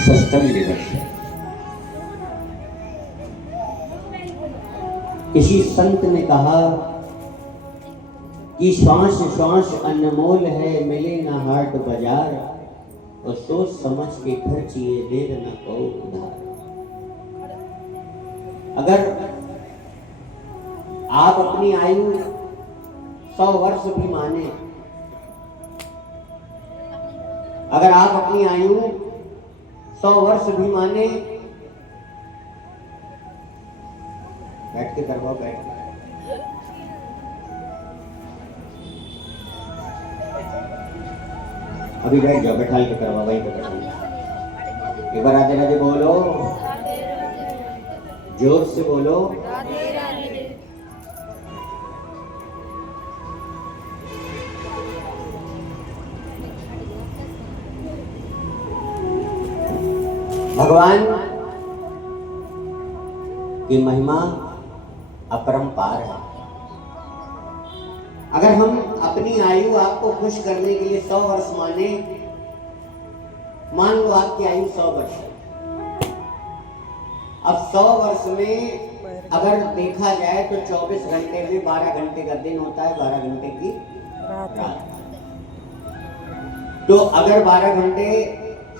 सत्संग दिवस है। किसी संत ने कहा कि श्वास श्वास अनमोल है, मिले ना हाट बाजार, और सोच समझ के खर्चिए, देर न को उधार। अगर आप अपनी आयु 100 वर्ष भी माने, अगर आप अपनी आयु 100 वर्ष भी माने, बैठ के करवाओ, बैठ के। अभी बैठ जाओ, बैठा के करवाओ, वही तो बैठा। एक बार राधे राधे बोलो, जोर से बोलो। भगवान की महिमा अपरंपार है। अगर हम अपनी आयु आपको खुश करने के लिए 100 वर्ष माने, मान लो आपकी आयु 100 वर्ष है। अब 100 वर्ष में अगर देखा जाए तो 24 घंटे में 12 घंटे का दिन होता है, 12 घंटे की रात। तो अगर 12 घंटे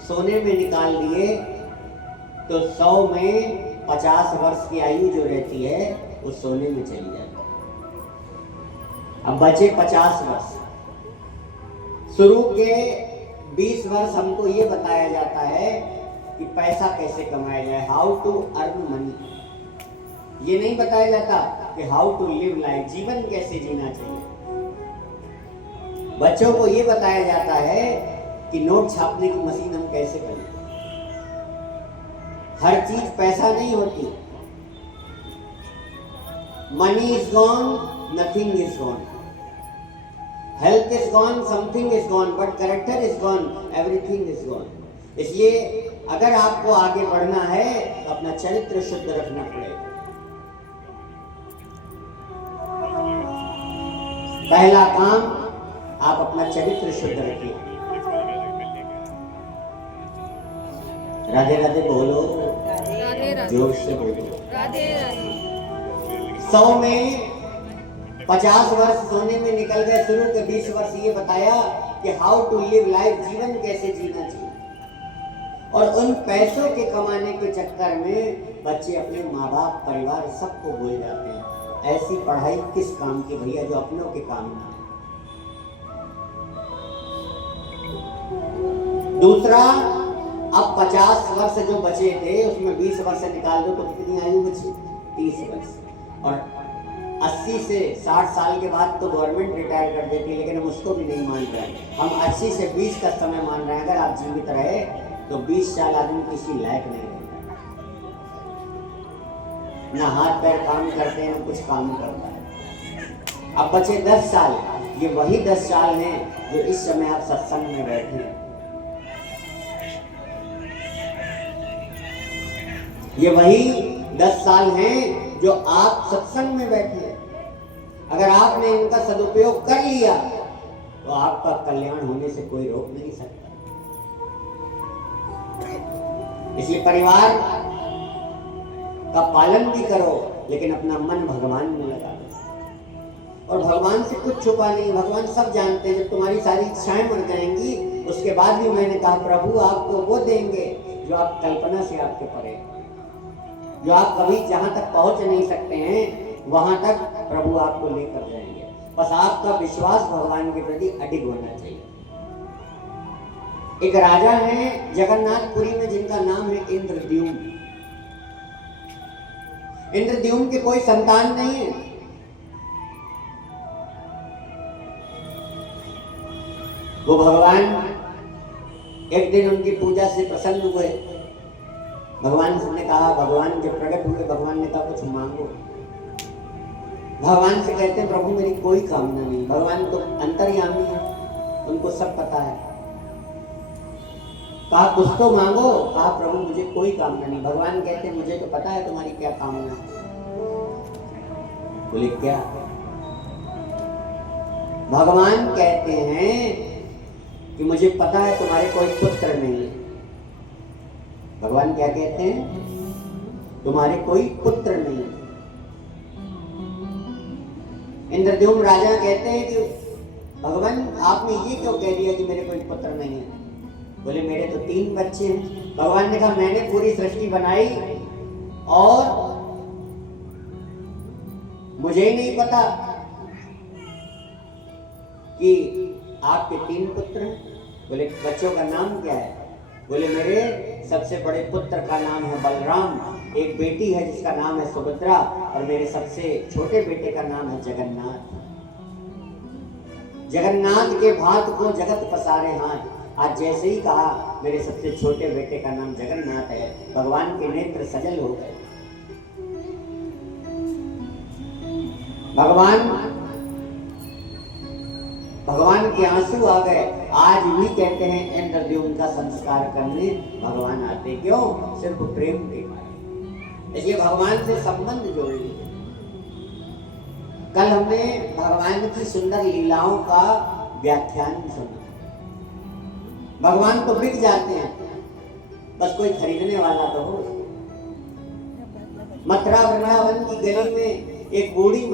सोने में निकाल दिए तो 100 में 50 वर्ष की आयु जो रहती है वो सोने में चली जाती है। अब बचे 50 वर्ष। शुरू के 20 वर्ष हमको ये बताया जाता है कि पैसा कैसे कमाया जाए, हाउ टू अर्न मनी। ये नहीं बताया जाता कि हाउ टू लिव लाइफ, जीवन कैसे जीना चाहिए। बच्चों को ये बताया जाता है कि नोट छापने की मशीन हम कैसे करें। हर चीज पैसा नहीं होती। Money is gone, nothing is gone. Health is gone, something is gone, but character is gone, everything is gone. इसलिए अगर आपको आगे बढ़ना है तो अपना चरित्र शुद्ध रखना पड़ेगा। पहला काम, आप अपना चरित्र शुद्ध रखिए। राधे राधे बोलो, जोर से बोलो। 100 में 50 वर्ष सोने में निकल गए। शुरू के 20 वर्ष ये बताया कि हाउ टू लिव लाइफ, जीवन कैसे जीना चाहिए। और उन पैसों के कमाने के चक्कर में बच्चे अपने माँ बाप, परिवार सबको भूल जाते हैं। ऐसी पढ़ाई किस काम की भैया जो अपनों के काम ना है। दूसरा, अब 50 वर्ष जो बचे थे उसमें 20 वर्ष निकाल दो तो कितनी आयु बची? 30 वर्ष। और 80 से 60 साल के बाद तो गवर्नमेंट रिटायर कर देती है, लेकिन हम उसको भी नहीं मान रहे हैं। हम 80 से 20 का समय मान रहे हैं। अगर आप जीवित रहे तो 20 साल आदमी किसी लायक नहीं रहता, ना हाथ पैर काम करते हैं, ना कुछ काम करता है। अब बचे 10 साल। ये वही 10 साल हैं जो इस समय आप सत्संग में बैठे हैं। ये वही 10 साल हैं जो आप सत्संग में बैठे हैं। अगर आपने इनका सदुपयोग कर लिया तो आपका कल्याण होने से कोई रोक नहीं सकता। इसलिए परिवार का पालन भी करो, लेकिन अपना मन भगवान में लगा दो। और भगवान से कुछ छुपा नहीं, भगवान सब जानते हैं। जब तुम्हारी सारी इच्छाएं मर जाएंगी, उसके बाद भी मैंने कहा प्रभु आपको वो देंगे जो आप कल्पना से आपके परे, जो आप कभी जहां तक पहुंच नहीं सकते हैं वहां तक प्रभु आपको लेकर जाएंगे। बस आपका विश्वास भगवान के प्रति अडिग होना चाहिए। एक राजा हैं जगन्नाथपुरी में जिनका नाम है इंद्रद्युम्न। इंद्रद्युम्न के कोई संतान नहीं है। वो भगवान एक दिन उनकी पूजा से प्रसन्न हुए। भगवान ने कहा, भगवान जब प्रकट हुए, भगवान ने कहा कुछ मांगो। भगवान से कहते हैं प्रभु मेरी कोई कामना नहीं। भगवान तो अंतर्यामी है, उनको सब पता है। कहा कुछ तो मांगो। कहा प्रभु मुझे कोई कामना नहीं। भगवान कहते हैं मुझे तो पता है तुम्हारी क्या कामना है। बोले क्या? भगवान कहते हैं कि मुझे पता है तुम्हारे कोई पुत्र नहीं है, भगवान क्या कहते हैं? तुम्हारे कोई पुत्र नहीं। इंद्रद्युम्न राजा कहते हैं कि भगवान आपने ये क्यों कह दिया कि मेरे कोई पुत्र नहीं है? बोले मेरे तो 3 बच्चे हैं। भगवान ने कहा मैंने पूरी सृष्टि बनाई और मुझे ही नहीं पता कि आपके 3 पुत्र हैं। बोले बच्चों का नाम क्या है? बोले मेरे सबसे बड़े पुत्र का नाम है बलराम, एक बेटी है जिसका नाम है सुभद्रा, और मेरे सबसे छोटे बेटे का नाम है जगन्नाथ। जगन्नाथ के भात को जगत पसारे हाथ। आज जैसे ही कहा मेरे सबसे छोटे बेटे का नाम जगन्नाथ है, भगवान के नेत्र सजल हो गए। भगवान के आंसू आ गए। आज भी कहते हैं इंद्रद्युम्न का संस्कार करने भगवान आते। क्यों? सिर्फ प्रेम के कारण। इसलिए भगवान से संबंध जोड़ लीजिए। कल हमने भगवान की सुंदर लीलाओं का व्याख्यान सुना। भगवान तो बिक जाते हैं, बस कोई खरीदने वाला तो हो। मथुरा वृंदावन की गली में एक बूढ़ी